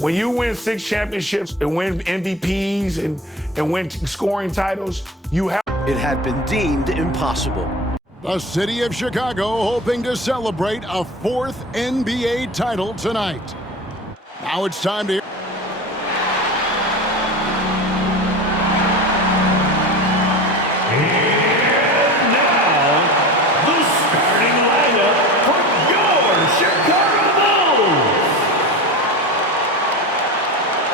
When you win 6 championships and win MVPs and win scoring titles, you have. It had been deemed impossible. The city of Chicago hoping to celebrate a 4th NBA title tonight. Now it's time to... And now, the starting lineup for your Chicago Bulls.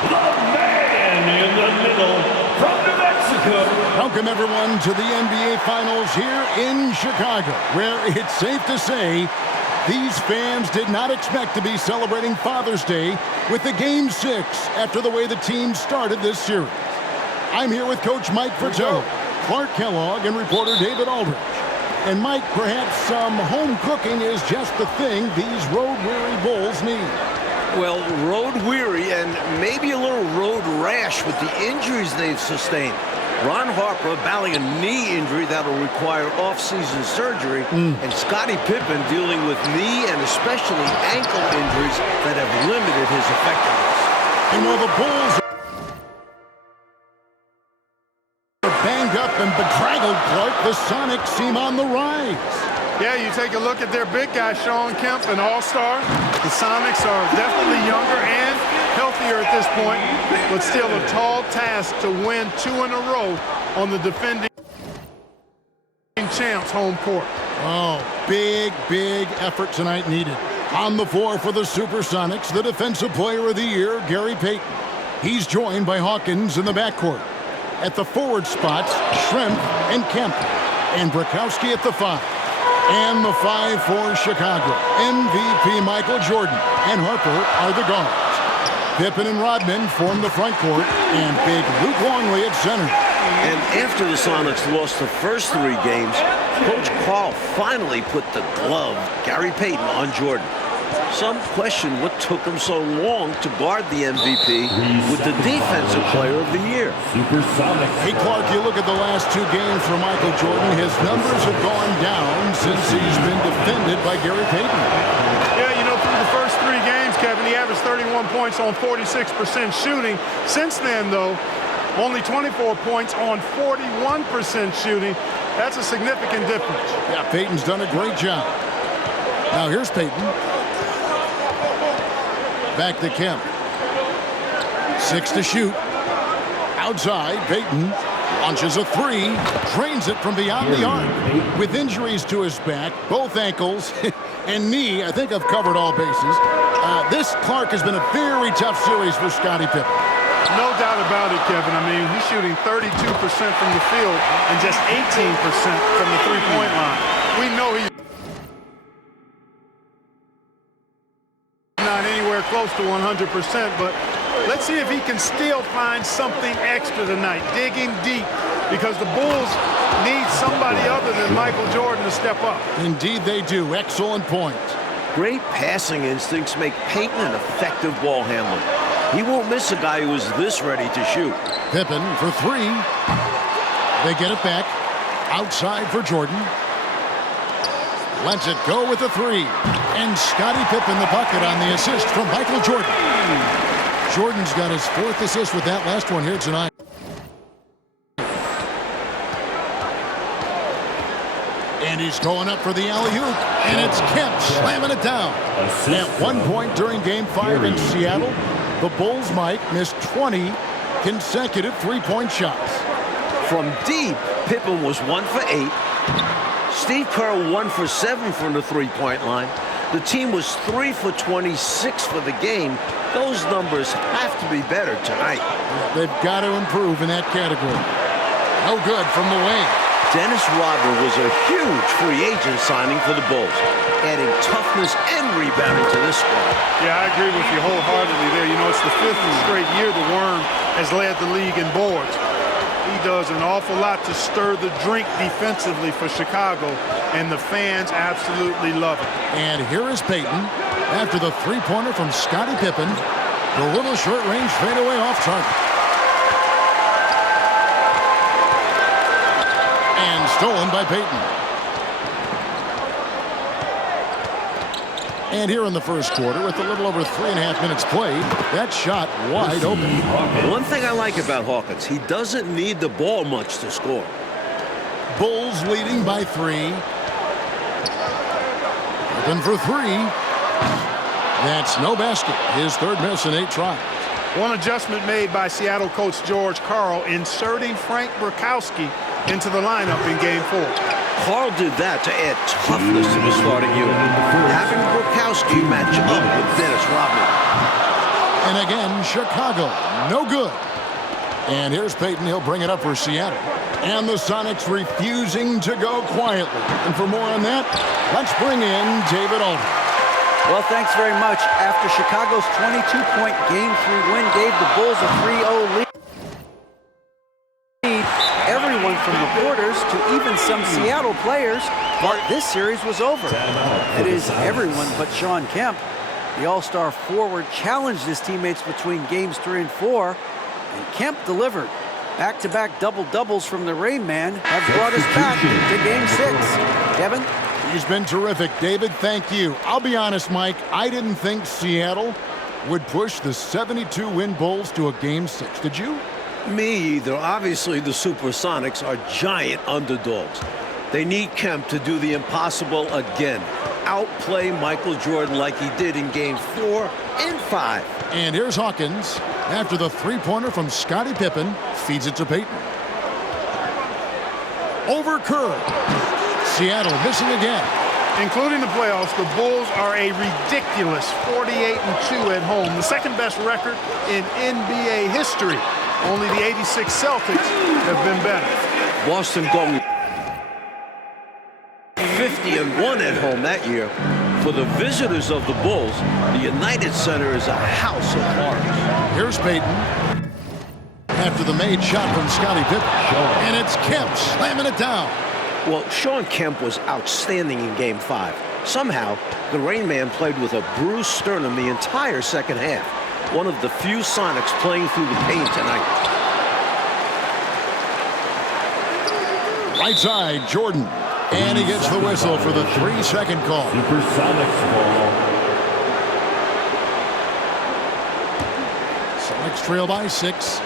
The man in the middle from New Mexico. Welcome everyone to the NBA Finals here in Chicago, where it's safe to say these fans did not expect to be celebrating Father's Day with the Game 6 after the way the team started this series. I'm here with Coach Mike Fratello, Clark Kellogg, and reporter David Aldridge. And Mike, perhaps some home cooking is just the thing these road-weary Bulls need. Well, road-weary and maybe a little road rash with the injuries they've sustained. Ron Harper battling a knee injury that'll require off-season surgery, and Scottie Pippen dealing with knee and especially ankle injuries that have limited his effectiveness. And while the Bulls are banged up and bedraggled, Clark, the Sonics seem on the rise. Yeah, you take a look at their big guy, Shawn Kemp, an all-star. The Sonics are definitely younger and healthier at this point, but still a tall task to win 2 in a row on the defending champs home court. Oh, big effort tonight needed. On the floor for the Supersonics, the Defensive Player of the Year, Gary Payton. He's joined by Hawkins in the backcourt. At the forward spots, Schrempf and Kemp. And Brakowski at the 5. And the 5 for Chicago. MVP Michael Jordan and Harper are the guards. Pippen and Rodman form the front court, and big Luke Longley at center. And after the Sonics lost the first 3 games, Coach Carl finally put the glove, Gary Payton, on Jordan. Some question what took him so long to guard the MVP with the Defensive Player of the Year. Supersonic. Hey, Clark, you look at the last 2 games for Michael Jordan. His numbers have gone down since he's been defended by Gary Payton. Yeah, you know, through the first 3 games, Kevin, he averaged 31 points on 46% shooting. Since then, though, only 24 points on 41% shooting. That's a significant difference. Yeah, Payton's done a great job. Now here's Payton. Back to Kemp. 6 to shoot. Outside, Payton launches a 3, drains it from beyond the arc. With injuries to his back, both ankles, and knee, I think I've covered all bases. This, Clark, has been a very tough series for Scottie Pippen. No doubt about it, Kevin. I mean, he's shooting 32% from the field and just 18% from the three-point line. We know he's not anywhere close to 100%, but let's see if he can still find something extra tonight, digging deep, because the Bulls need somebody other than Michael Jordan to step up. Indeed they do. Excellent point. Great passing instincts make Payton an effective ball handler. He won't miss a guy who is this ready to shoot. Pippen for 3. They get it back. Outside for Jordan. Lets it go with a 3. And Scottie Pippen the bucket on the assist from Michael Jordan. Jordan's got his 4th assist with that last one here tonight. And he's going up for the alley-oop. And it's Kemp slamming it down. At one point during Game 5 in Seattle, the Bulls, Mike, missed 20 consecutive three-point shots. From deep, Pippen was 1 for 8. Steve Kerr 1 for 7 from the three-point line. The team was 3 for 26 for the game. Those numbers have to be better tonight. They've got to improve in that category. No good from the wing. Dennis Rodman was a huge free agent signing for the Bulls, adding toughness and rebounding to this squad. Yeah, I agree with you wholeheartedly there. You know, it's the 5th straight year the Worm has led the league in boards. He does an awful lot to stir the drink defensively for Chicago, and the fans absolutely love it. And here is Payton after the three-pointer from Scottie Pippen. The little short-range fadeaway off target. And stolen by Payton. And here in the first quarter, with a little over 3.5 minutes played, that shot wide open. One thing I like about Hawkins, he doesn't need the ball much to score. Bulls leading by 3. Open for 3. That's no basket. His third miss in 8 tries. One adjustment made by Seattle coach George Karl, inserting Frank Burkowski into the lineup in Game 4. Karl did that to add toughness to the starting unit. Having Burkowski match up with Dennis Rodman. And again, Chicago, no good. And here's Payton. He'll bring it up for Seattle. And the Sonics refusing to go quietly. And for more on that, let's bring in David Aldridge. Well, thanks very much. After Chicago's 22-point Game 3 win gave the Bulls a 3-0 lead, everyone from reporters to even some Seattle players thought this series was over. It is everyone but Shawn Kemp. The All-Star forward challenged his teammates between Games 3 and 4, and Kemp delivered. Back-to-back double-doubles from the Rain Man have brought us back to Game 6. Kevin? He's been terrific. David, thank you. I'll be honest, Mike, I didn't think Seattle would push the 72-win Bulls to a Game 6. Did you? Me either. Obviously, the Supersonics are giant underdogs. They need Kemp to do the impossible again. Outplay Michael Jordan like he did in Game 4 and 5. And here's Hawkins. After the three-pointer from Scottie Pippen, feeds it to Payton. Over Kerr. Seattle missing again. Including the playoffs, the Bulls are a ridiculous 48-2 at home, the second best record in NBA history. Only the '86 Celtics have been better. Boston going 50-1 at home that year. For the visitors of the Bulls, the United Center is a house of horrors. Here's Payton. After the made shot from Scottie Pippen. And it's Kemp slamming it down. Well, Shawn Kemp was outstanding in Game 5. Somehow, the Rain Man played with a bruised sternum the entire second half. One of the few Sonics playing through the pain tonight. Right side, Jordan. And he gets the whistle for the 3-second call. Supersonics ball. Sonics trail by 6.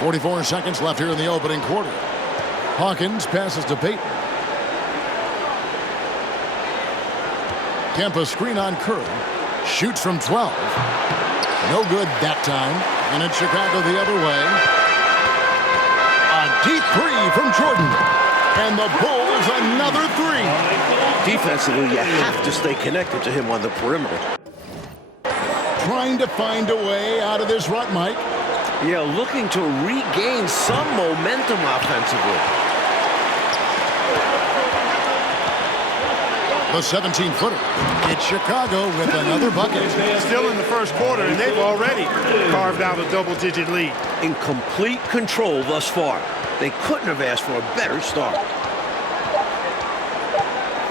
44 seconds left here in the opening quarter. Hawkins passes to Payton. Kemp a screen on Kerr. Shoots from 12. No good that time. And it's Chicago the other way. A deep 3 from Jordan. And the Bulls another 3. Defensively, you have to stay connected to him on the perimeter. Trying to find a way out of this rut, Mike. Yeah, looking to regain some momentum offensively. The 17-footer. It's Chicago with another bucket. Still in the first quarter, and they've already carved out a double-digit lead. In complete control thus far. They couldn't have asked for a better start.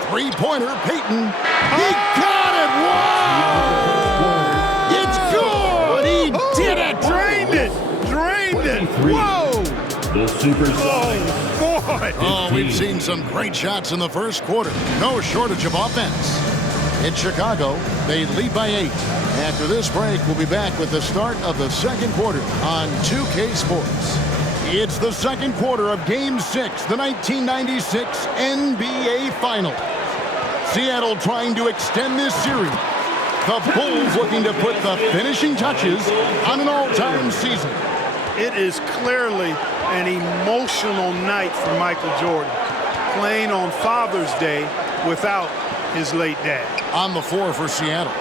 Three-pointer, Payton. He got it! Whoa! It's good! He did it! Drained it! Drained it! Whoa! The Supersonics. Oh, boy! Oh, we've seen some great shots in the first quarter. No shortage of offense. In Chicago, they lead by 8. After this break, we'll be back with the start of the second quarter on 2K Sports. It's the second quarter of Game 6, the 1996 NBA Finals. Seattle trying to extend this series. The Bulls looking to put the finishing touches on an all-time season. It is clearly an emotional night for Michael Jordan, playing on Father's Day without his late dad. On the floor for Seattle.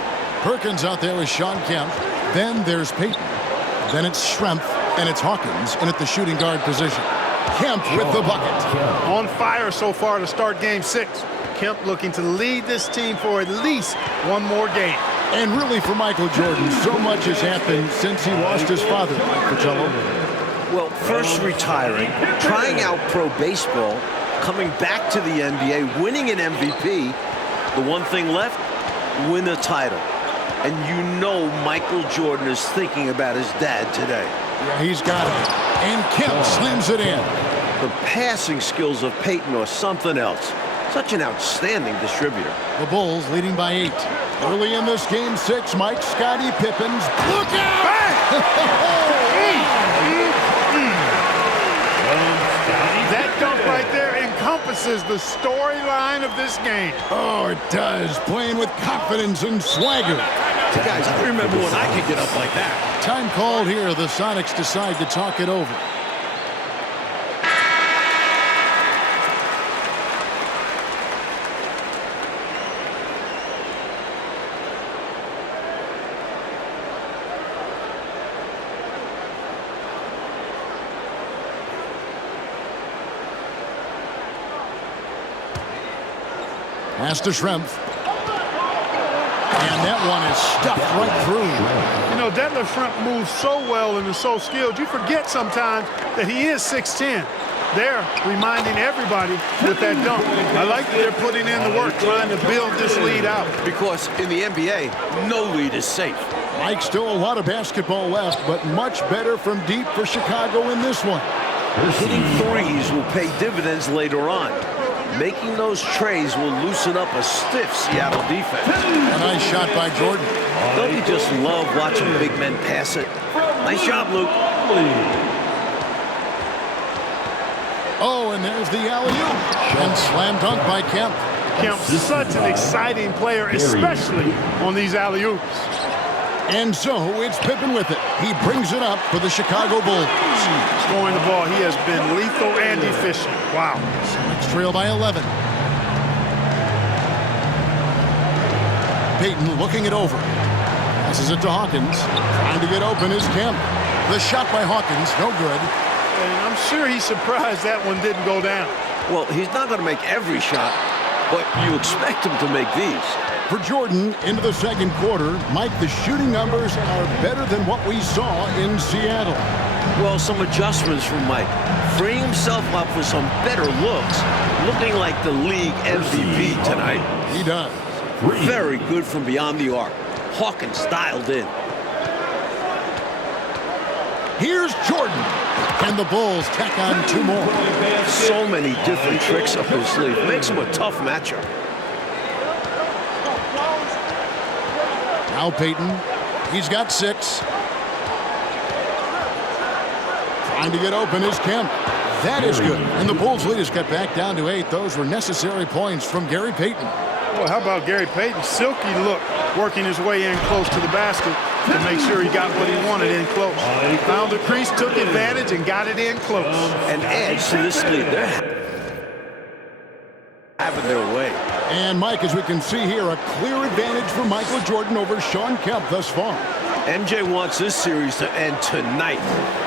Perkins out there with Shawn Kemp. Then there's Payton. Then it's Schrempf, and it's Hawkins in at the shooting guard position. Kemp with the bucket. On fire so far to start Game 6. Kemp looking to lead this team for at least one more game. And really for Michael Jordan, so much has happened since he lost his father, Mike Fratello. Well, first retiring, trying out pro baseball, coming back to the NBA, winning an MVP. The one thing left, win a title. And you know Michael Jordan is thinking about his dad today. Yeah, he's got it. And Kemp slams it in. The passing skills of Payton are something else. Such an outstanding distributor. The Bulls leading by 8. Early in this game 6, Mike, Scottie Pippins. Look out! That dunk right there encompasses the storyline of this game. Oh, it does. Playing with confidence and swagger. Guys, I remember when I could get up like that. Time called here. The Sonics decide to talk it over. Pass to Schrempf. And that one is stuffed right through. You know, Detlef Schrempf moves so well and is so skilled, you forget sometimes that he is 6'10". They're reminding everybody with that dunk. I like that they're putting in the work, trying to build this lead out. Because in the NBA, no lead is safe. Mike, still a lot of basketball left, but much better from deep for Chicago in this one. Hitting threes will pay dividends later on. Making those trays will loosen up a stiff Seattle defense. A nice shot by Jordan. Don't you just love watching big men pass it? Nice job, Luke. Oh, and there's the alley-oop. And slam dunk by Kemp. Kemp's such an exciting player, especially on these alley-oops. And so it's Pippen with it. He brings it up for the Chicago Bulls. Scoring the ball, he has been lethal and efficient. Wow. Sonics trail by 11. Payton looking it over. Passes it to Hawkins. Trying to get open is Kemp. The shot by Hawkins, no good. And I'm sure he's surprised that one didn't go down. Well, he's not going to make every shot, but you expect him to make these. For Jordan, into the second quarter, Mike, the shooting numbers are better than what we saw in Seattle. Well, some adjustments from Mike. Freeing himself up for some better looks. Looking like the league MVP tonight. He does. Very good from beyond the arc. Hawkins dialed in. Here's Jordan. And the Bulls tack on 2 more. So many different tricks up his sleeve. Makes him a tough matchup. Now Payton. He's got 6. Trying to get open is Kemp. That is good. And the Bulls lead has got back down to 8. Those were necessary points from Gary Payton. Well, how about Gary Payton? Silky look, working his way in close to the basket to make sure he got what he wanted in close. Found the crease, took advantage, and got it in close. And adds to this lead. They're having their way. And Mike, as we can see here, a clear advantage for Michael Jordan over Shawn Kemp thus far. MJ wants this series to end tonight.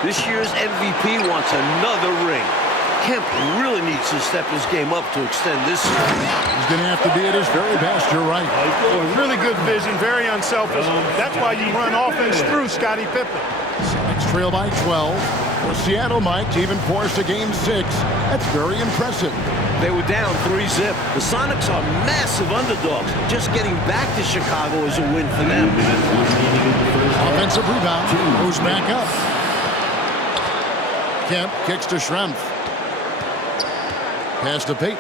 This year's MVP wants another ring. Kemp really needs to step his game up to extend this series. He's going to have to be at his very best, you're right. Boy, really good vision, very unselfish. That's why you run offense through Scottie Pippen. Sonics trail by 12. For Seattle, Mike, to even force a game 6. That's very impressive. They were down 3-zip. The Sonics are massive underdogs. Just getting back to Chicago is a win for them. Offensive rebound. Goes back up. Kemp kicks to Schrempf. Pass to Payton.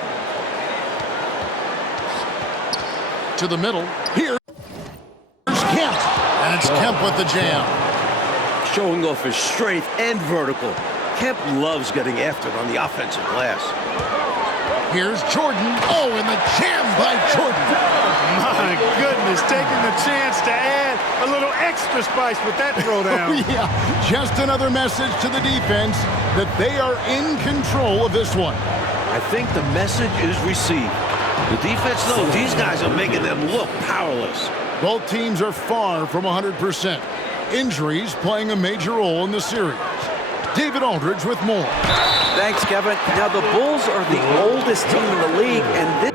To the middle. Here's Kemp. And it's Kemp with the jam. Showing off his strength and vertical. Kemp loves getting after it on the offensive glass. Here's Jordan. Oh, and the jam by Jordan. My goodness, taking the chance to add a little extra spice with that throwdown. Yeah, just another message to the defense that they are in control of this one. I think the message is received. The defense knows these guys are making them look powerless. Both teams are far from 100%. Injuries playing a major role in the series. David Aldridge with more. Thanks, Kevin. Now, the Bulls are the oldest team in the league, and this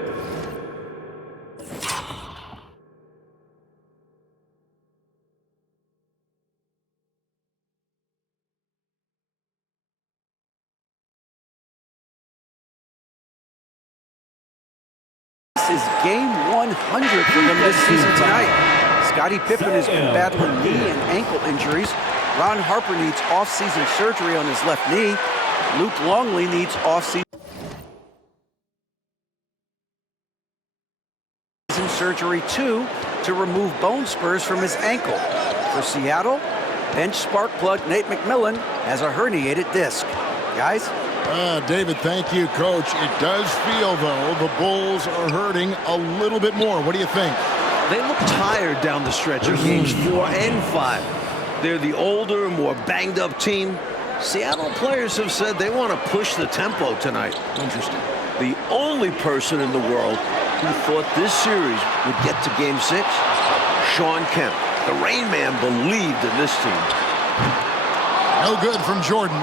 is game 100 for them this season tonight. Scottie Pippen has been battling knee and ankle injuries. Ron Harper needs off-season surgery on his left knee. Luke Longley needs off-season surgery, 2 to remove bone spurs from his ankle. For Seattle, bench spark plug Nate McMillan has a herniated disc. Guys? David, thank you, Coach. It does feel, though, the Bulls are hurting a little bit more. What do you think? They look tired down the stretch of games 4 and 5. They're the older, more banged-up team. Seattle players have said they want to push the tempo tonight. Interesting. The only person in the world who thought this series would get to Game 6, Shawn Kemp. The Rain Man believed in this team. No good from Jordan.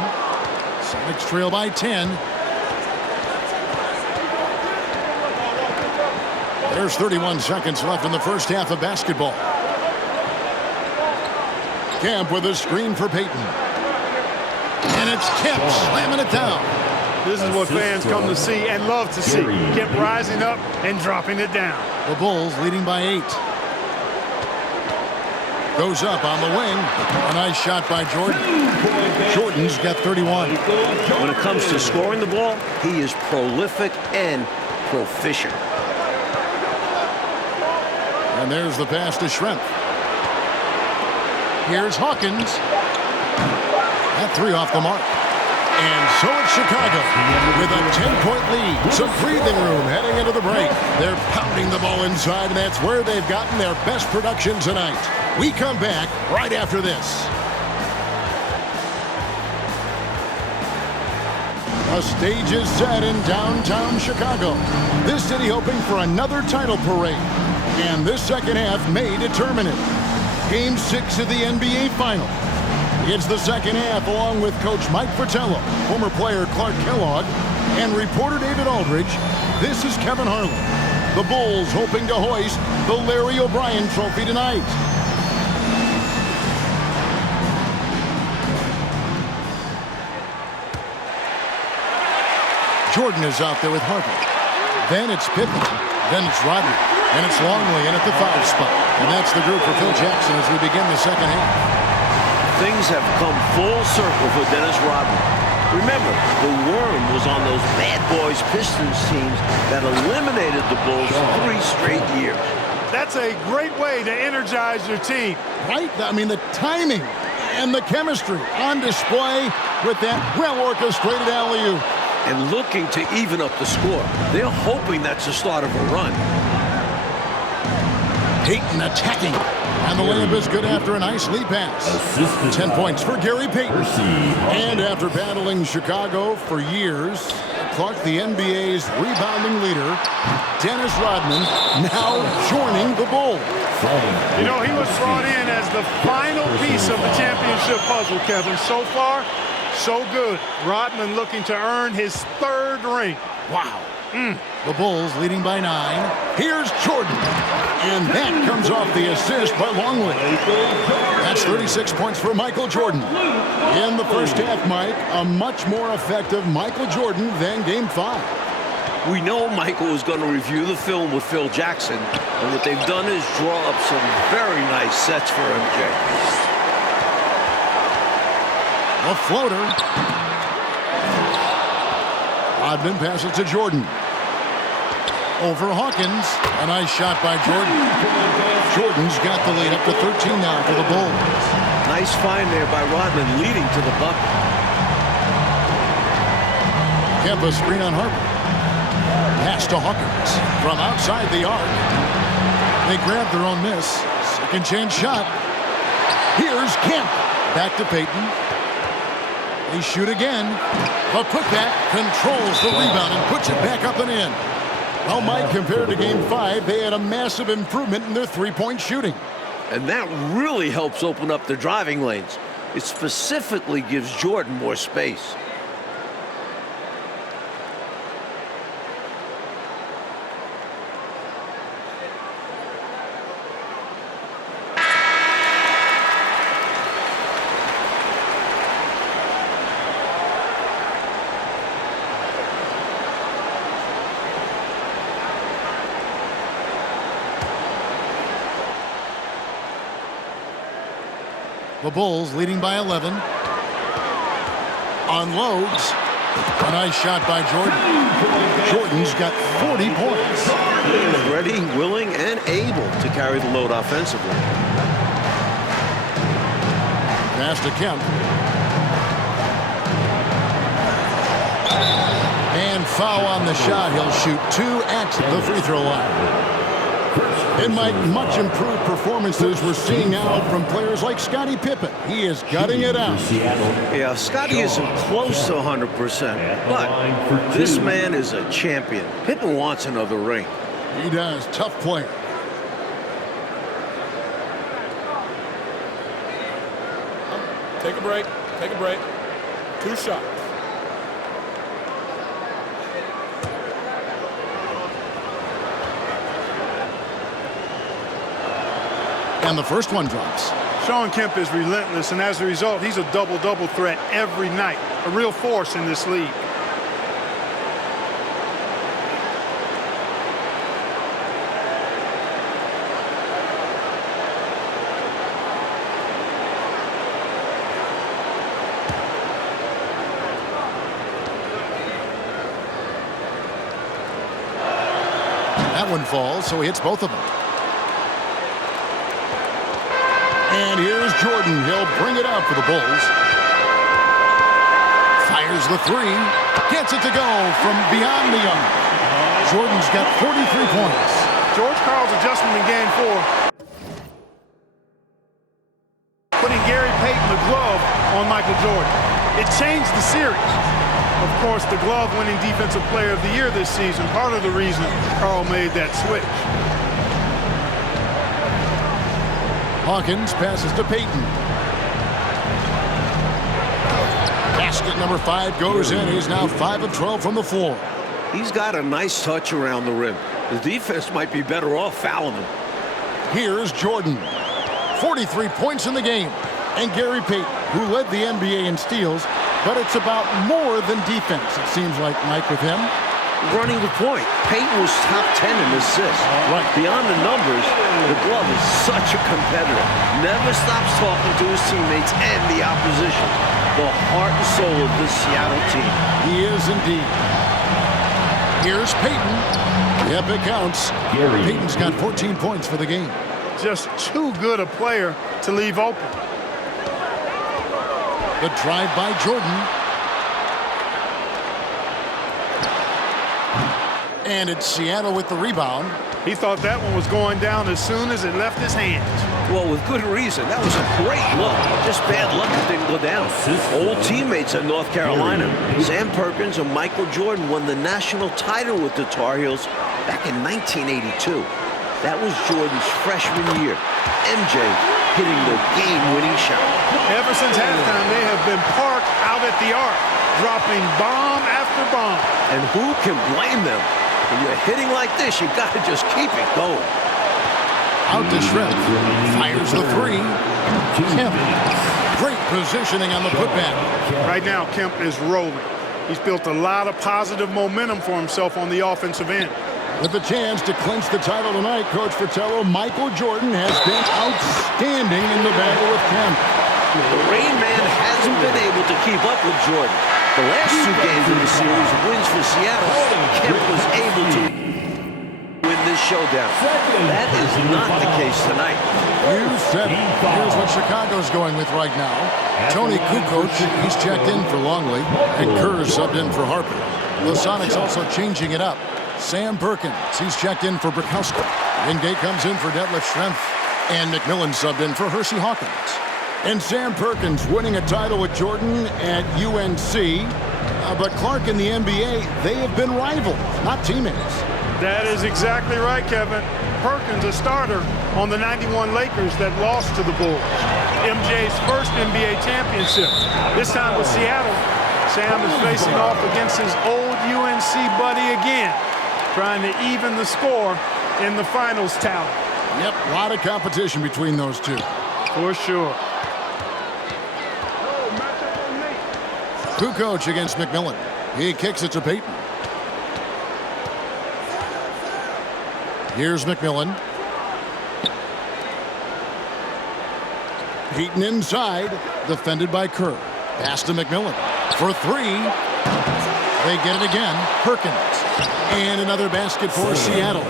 Sonics trail by 10. There's 31 seconds left in the first half of basketball. Kemp with a screen for Payton. And it's Kemp slamming it down. This is what fans come to see and love to see. Kemp rising up and dropping it down. The Bulls leading by 8. Goes up on the wing. A nice shot by Jordan. Jordan's got 31. When it comes to scoring the ball, he is prolific and proficient. And there's the pass to Schrempf. Here's Hawkins. That 3 off the mark. And so it's Chicago with a 10-point lead. Some breathing room heading into the break. They're pounding the ball inside, and that's where they've gotten their best production tonight. We come back right after this. A stage is set in downtown Chicago. This city hoping for another title parade. And this second half may determine it. Game 6 of the NBA Final. It's the second half along with Coach Mike Fratello, former player Clark Kellogg, and reporter David Aldridge. This is Kevin Harlan. The Bulls hoping to hoist the Larry O'Brien Trophy tonight. Jordan is out there with Harper. Then it's Pippen. Then it's Rodney. And it's Longley in at the 5 spot. And that's the group for Phil Jackson as we begin the second half. Things have come full circle for Dennis Rodman. Remember, the Worm was on those Bad Boys Pistons teams that eliminated the Bulls 3 straight years. That's a great way to energize your team. Right? I mean, the timing and the chemistry on display with that well-orchestrated alley-oop. And looking to even up the score. They're hoping that's the start of a run. Payton attacking. And the layup is good after a nice lead pass. 10 points for Gary Payton. And after battling Chicago for years, Clark, the NBA's rebounding leader, Dennis Rodman, now joining the Bulls. You know, he was brought in as the final piece of the championship puzzle, Kevin. So far, so good. Rodman looking to earn his 3rd ring. Wow. The Bulls leading by 9. Here's Jordan. And that comes off the assist by Longley. That's 36 points for Michael Jordan. In the first half, Mike, a much more effective Michael Jordan than Game 5. We know Michael is going to review the film with Phil Jackson. And what they've done is draw up some very nice sets for MJ. A floater. Rodman passes to Jordan. Over Hawkins. A nice shot by Jordan. Jordan's got the lead up to 13 now for the Bulls. Nice find there by Rodman, leading to the bucket. Kemp screen on Harper. Pass to Hawkins from outside the arc. They grab their own miss. Second chance shot. Here's Kemp. Back to Payton. They shoot again. The putback controls the rebound and puts it back up and in. Well, Mike, compared to Game 5, they had a massive improvement in their three-point shooting. And that really helps open up their driving lanes. It specifically gives Jordan more space. The Bulls leading by 11. Unloads. A nice shot by Jordan. Jordan's got 40 points. He is ready, willing, and able to carry the load offensively. Pass to Kemp. And foul on the shot. He'll shoot 2 at the free throw line. And Mike, much improved performances we're seeing now from players like Scottie Pippen. He is gutting it out. Yeah, Scottie isn't close to 100%, but this man is a champion. Pippen wants another ring. He does. Tough player. Take a break. Take a break. 2 shots. And the first one drops. Shawn Kemp is relentless, and as a result, he's a double-double threat every night. A real force in this league. That one falls, so he hits both of them. And here's Jordan. He'll bring it out for the Bulls. Fires the 3. Gets it to go from beyond the arc. Jordan's got 43 points. George Karl's adjustment in Game 4, putting Gary Payton the glove on Michael Jordan. It changed the series. Of course, the glove-winning Defensive Player of the Year this season, part of the reason Karl made that switch. Hawkins passes to Payton. Basket number 5 goes in. He's now 5 of 12 from the floor. He's got a nice touch around the rim. The defense might be better off fouling him. Here's Jordan. 43 points in the game. And Gary Payton, who led the NBA in steals, but it's about more than defense, it seems like, Mike, with him. Running the point. Payton was top 10 in assists. Right. Beyond the numbers, the glove is such a competitor. Never stops talking to his teammates and the opposition. The heart and soul of this Seattle team. He is indeed. Here's Payton. Yep, it counts. Payton's got 14 points for the game. Just too good a player to leave open. The drive by Jordan. And it's Seattle with the rebound. He thought that one was going down as soon as it left his hands. Well, with good reason. That was a great look. Just bad luck it didn't go down. Old teammates at North Carolina. Sam Perkins and Michael Jordan won the national title with the Tar Heels back in 1982. That was Jordan's freshman year. MJ hitting the game-winning shot. Ever since halftime, they have been parked out at the arc, dropping bomb after bomb. And who can blame them? When you're hitting like this, you got to just keep it going. Out to Shrimp. Fires the 3. Kemp. Great positioning on the putback. Right now, Kemp is rolling. He's built a lot of positive momentum for himself on the offensive end. With the chance to clinch the title tonight, Coach Fratello, Michael Jordan has been outstanding in the battle with Kemp. The Rain Man hasn't been able to keep up with Jordan. The last 2 games in the series wins for Seattle. Kemp was able to win this showdown. That is not the case tonight. You said it. Here's what Chicago's going with right now. Tony Kukoc, he's checked in for Longley, and Kerr subbed in for Harper. The Sonics also changing it up. Sam Perkins, he's checked in for Bukowski. Wingate comes in for Detlef Schrempf. And McMillan subbed in for Hersey Hawkins. And Sam Perkins winning a title with Jordan at UNC. But Clark in the NBA, they have been rivals, not teammates. That is exactly right, Kevin. Perkins, a starter on the 91 Lakers that lost to the Bulls. MJ's first NBA championship. This time with Seattle. Sam is facing off against his old UNC buddy again, trying to even the score in the finals tally. Yep, a lot of competition between those two. For sure. Kukoc against McMillan. He kicks it to Payton. Here's McMillan. Payton inside, defended by Kerr. Pass to McMillan for 3. They get it again. Perkins. And another basket for Seattle.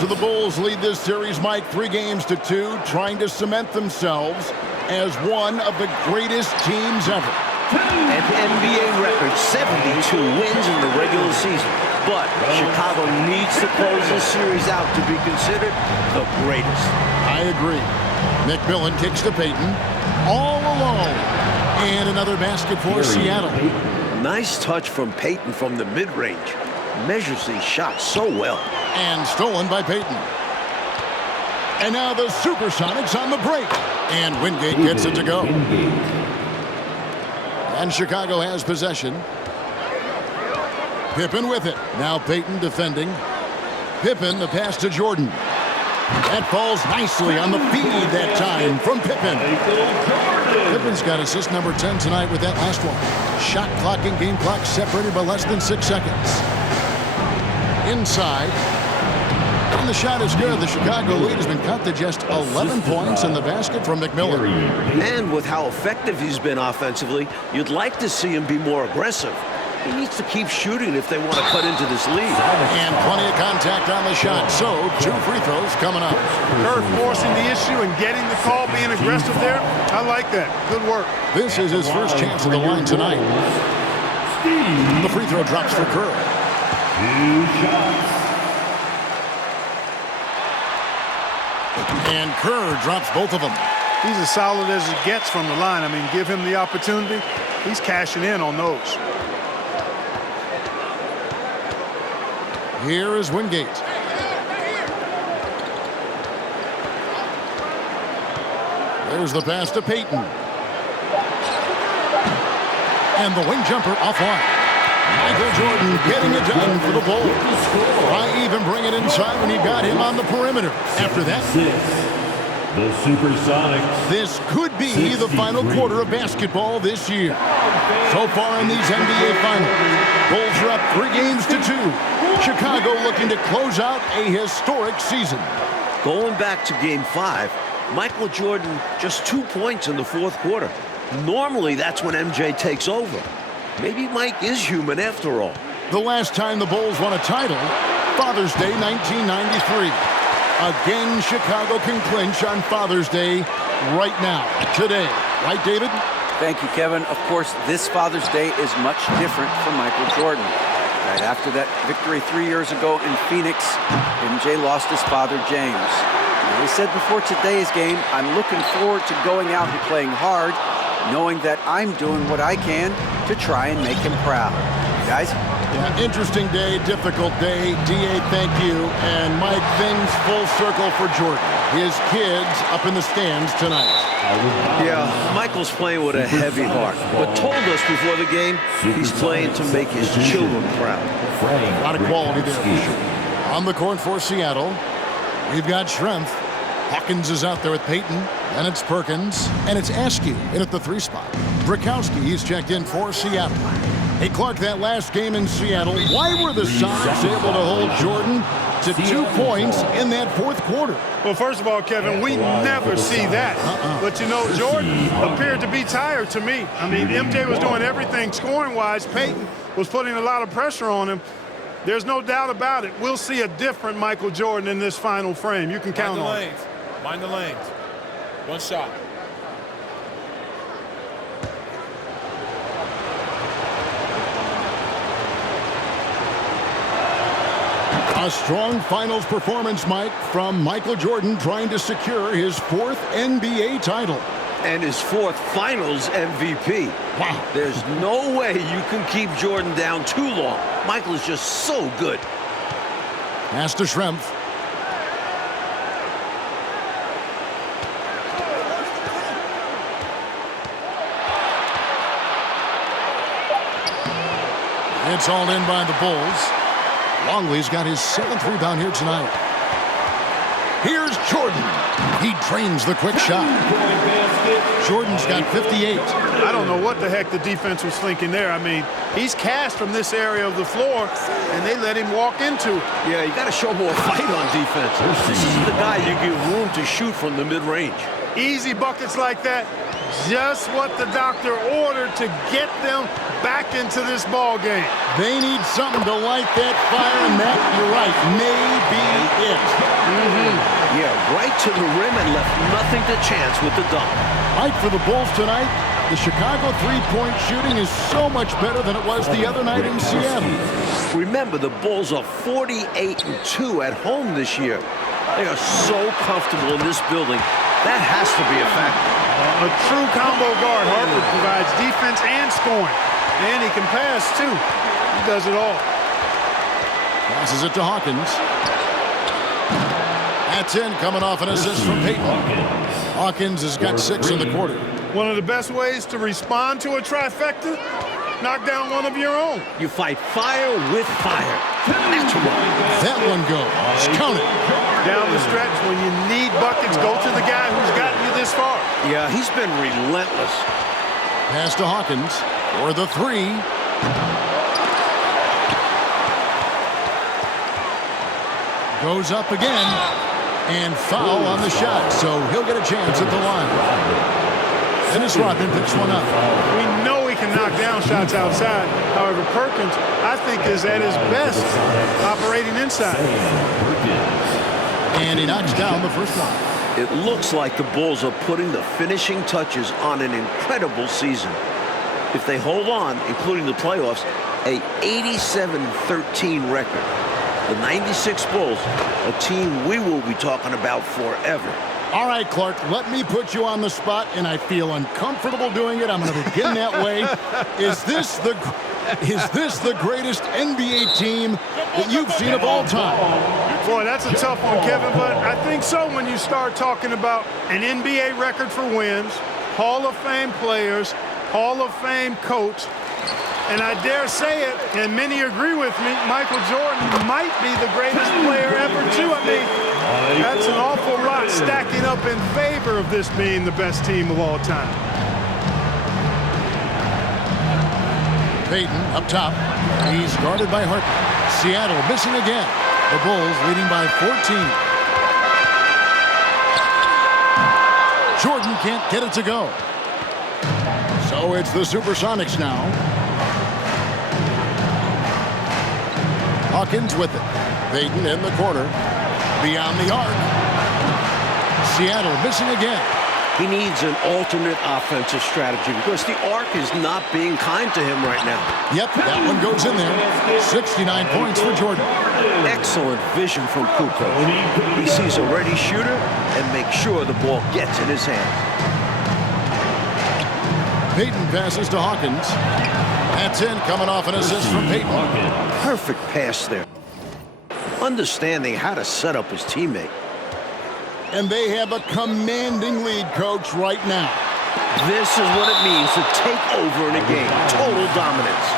So the Bulls lead this series, Mike, 3-2, trying to cement themselves as one of the greatest teams ever. An NBA record, 72 wins in the regular season. But Chicago needs to close this series out to be considered the greatest. I agree. McMillan kicks to Payton. All alone. And another basket for Seattle. Nice touch from Payton from the mid-range. Measures these shots so well. And stolen by Payton. And now the Supersonics on the break. And Wingate gets it to go. And Chicago has possession. Pippen with it. Now Payton defending. Pippen, the pass to Jordan. That falls nicely on the feed that time from Pippen. Pippen's got assist number 10 tonight with that last one. Shot clock and game clock separated by less than 6 seconds. Inside. And the shot is good. The Chicago lead has been cut to just 11 points in the basket from McMillan. And with how effective he's been offensively, you'd like to see him be more aggressive. He needs to keep shooting if they want to cut into this lead. And plenty of contact on the shot. So 2 free throws coming up. Kerr forcing the issue and getting the call, being aggressive there. I like that. Good work. This is his first chance at the line tonight. The free throw drops for Kerr. 2 shots. And Kerr drops both of them. He's as solid as it gets from the line. I mean, give him the opportunity. He's cashing in on those. Here is Wingate. There's the pass to Payton. And the wing jumper offline. Michael Jordan getting it done for the Bulls. Why even bring it inside when you got him on the perimeter? After that, The Supersonics. this could be the final quarter of basketball this year. So far in these NBA Finals, Bulls are up 3-2. Chicago looking to close out a historic season. Going back to Game 5, Michael Jordan just 2 points in the fourth quarter. Normally, that's when MJ takes over. Maybe Mike is human after all. The last time the Bulls won a title, Father's Day 1993. Again, Chicago can clinch on Father's Day right now, today. Right, David? Thank you, Kevin. Of course, this Father's Day is much different for Michael Jordan. Right after that victory 3 years ago in Phoenix, MJ lost his father, James. Now, he said before today's game, I'm looking forward to going out and playing hard, knowing that I'm doing what I can to try and make him proud. Guys? Yeah, interesting day, difficult day. D.A., thank you. And Mike, things full circle for Jordan. His kids up in the stands tonight. Yeah, Michael's playing with a heavy heart, but told us before the game he's playing to make his children proud. A lot of quality there for sure. On the court for Seattle, we've got Schrempf. Hawkins is out there with Payton. Then it's Perkins. And it's Askew in at the 3 spot. Brakowski, he's checked in for Seattle. Hey, Clark, that last game in Seattle, why were the Sonics able to hold Jordan to 2 points in that fourth quarter? Well, first of all, Kevin, we never see that. But, you know, Jordan appeared to be tired to me. I mean, MJ was doing everything scoring-wise. Payton was putting a lot of pressure on him. There's no doubt about it. We'll see a different Michael Jordan in this final frame. You can count on it. Mind the lanes. 1 shot. A strong finals performance, Mike, from Michael Jordan trying to secure his 4th NBA title. And his 4th finals MVP. Wow. There's no way you can keep Jordan down too long. Michael is just so good. Pass to Schrempf. It's hauled in by the Bulls. Longley's got his 7th rebound here tonight. Here's Jordan. He trains the quick shot. Jordan's got 58. I don't know what the heck the defense was thinking there. I mean, he's cast from this area of the floor, and they let him walk into it. Yeah, you got to show more fight on defense. This is the guy you give room to shoot from the mid-range. Easy buckets like that, just what the doctor ordered to get them back into this ball game. They need something to light that fire, and that, you're right, may be it. Yeah, right to the rim and left nothing to chance with the dunk. Mike, for the Bulls tonight, the Chicago three-point shooting is so much better than it was the other night in Seattle. Remember, the Bulls are 48-2 at home this year. They are so comfortable in this building. That has to be a factor. A true combo guard. Harper provides defense and scoring. And he can pass, too. He does it all. Passes it to Hawkins. That's in, coming off an assist from Payton. Hawkins has got 6 in the quarter. One of the best ways to respond to a trifecta, knock down one of your own. You fight fire with fire. Natural. That one goes. Count it. Down the stretch, when you need buckets, go to the guy who's gotten you this far. Yeah, he's been relentless. Pass to Hawkins for the 3. Goes up again. And foul on the shot, so he'll get a chance at the line. Dennis Rodman picks one up. We know he can knock down shots outside. However, Perkins, I think, is at his best operating inside. And he knocks down the first one. It looks like the Bulls are putting the finishing touches on an incredible season. If they hold on, including the playoffs, a 87-13 record. The 96 Bulls, a team we will be talking about forever. All right, Clark, let me put you on the spot, and I feel uncomfortable doing it. I'm going to begin that way. Is this the greatest NBA team that you've seen of all time? Boy, that's a tough one, Kevin, but I think so when you start talking about an NBA record for wins, Hall of Fame players, Hall of Fame coach, and I dare say it, and many agree with me, Michael Jordan might be the greatest player ever, too. I mean, that's an awful lot stacking up in favor of this being the best team of all time. Payton up top. He's guarded by Harper. Seattle missing again. The Bulls leading by 14. Jordan can't get it to go. So it's the Supersonics now. Hawkins with it. Payton in the corner. Beyond the arc. Seattle missing again. He needs an alternate offensive strategy because the arc is not being kind to him right now. Yep, that one goes in there. 69 points for Jordan. Excellent vision from Kukoc. He sees a ready shooter and makes sure the ball gets in his hands. Payton passes to Hawkins. That's in, coming off an assist from Payton. Perfect pass there. Understanding how to set up his teammate. And they have a commanding lead, Coach, right now. This is what it means to take over in a game. Total dominance.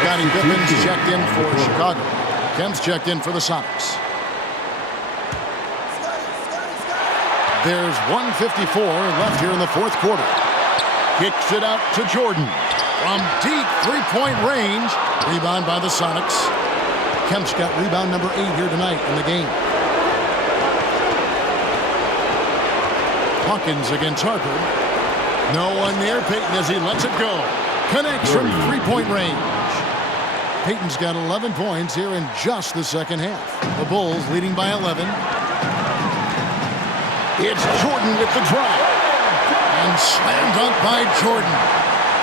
Scottie Pippen's checked in for Chicago. Kemp's checked in for the Sonics. There's 1:54 left here in the fourth quarter. Kicks it out to Jordan. From deep three-point range. Rebound by the Sonics. Kemp's got rebound number 8 here tonight in the game. Hawkins against Harper. No one there. Payton as he lets it go. Connects from three-point range. Payton's got 11 points here in just the second half. The Bulls leading by 11. It's Jordan with the drive. And slam dunk by Jordan.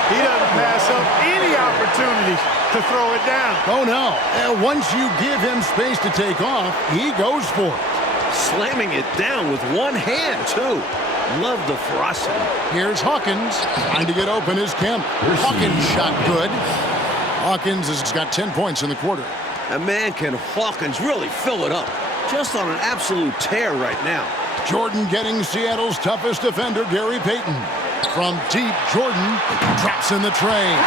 He doesn't pass up any opportunities to throw it down. Oh, no. Once you give him space to take off, he goes for it. Slamming it down with one hand, too. Love the ferocity. Here's Hawkins. Trying to get open is Kemp. Hawkins shot good. Hawkins has got 10 points in the quarter. And man, can Hawkins really fill it up. Just on an absolute tear right now. Jordan getting Seattle's toughest defender, Gary Payton. From deep, Jordan drops in the tray.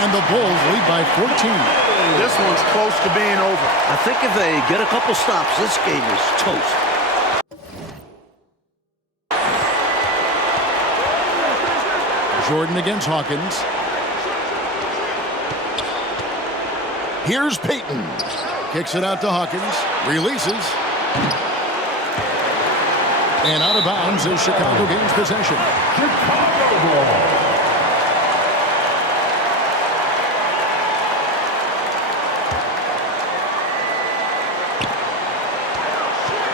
And the Bulls lead by 14. This one's close to being over. I think if they get a couple stops, this game is toast. Jordan against Hawkins. Here's Payton. Kicks it out to Hawkins. Releases. And out of bounds as Chicago gains possession. Chicago ball.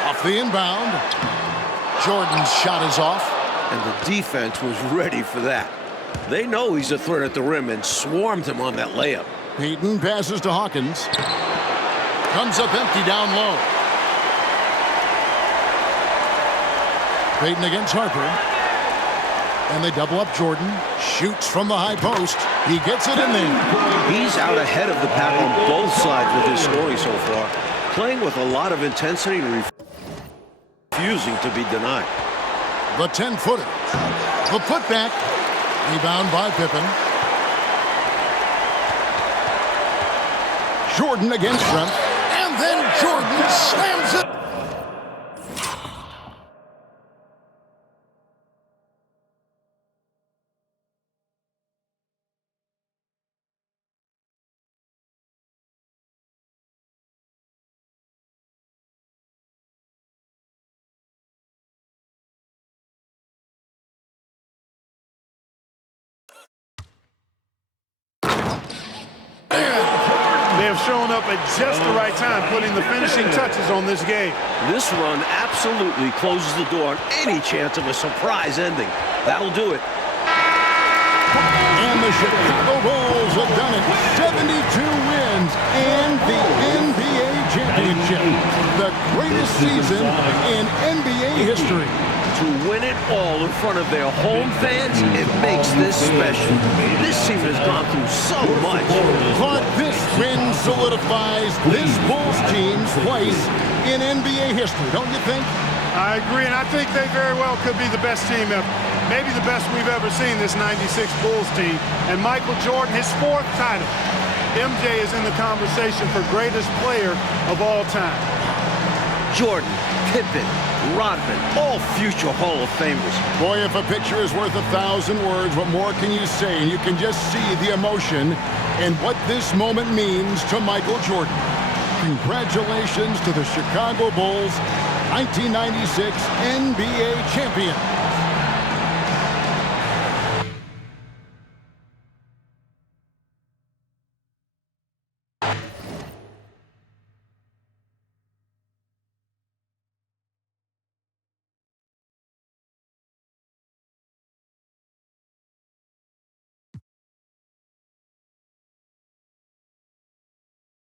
Off the inbound. Jordan's shot is off. And the defense was ready for that. They know he's a threat at the rim and swarmed him on that layup. Payton passes to Hawkins. Comes up empty down low. Payton against Harper. And they double up Jordan. Shoots from the high post. He gets it in there. He's out ahead of the pack on both sides with his scoring so far. Playing with a lot of intensity and refusing to be denied. The 10-footer. The putback. Rebound by Pippen. Jordan against them. And then Jordan slams it. They have shown up at just the right time, putting the finishing touches on this game. This run absolutely closes the door on any chance of a surprise ending. That'll do it. And the Chicago Bulls have done it. 72 wins and the NBA championship. The greatest season in NBA history. To win it all in front of their home fans, it makes this special. This team has gone through so much. But this win solidifies this Bulls team's place in NBA history, don't you think? I agree, and I think they very well could be the best team ever. Maybe the best we've ever seen, this 96 Bulls team. And Michael Jordan, his 4th title. MJ is in the conversation for greatest player of all time. Jordan, Pippen, Rodman, all future Hall of Famers. Boy, if a picture is worth 1,000 words, what more can you say? And you can just see the emotion and what this moment means to Michael Jordan. Congratulations to the Chicago Bulls, 1996 NBA champion.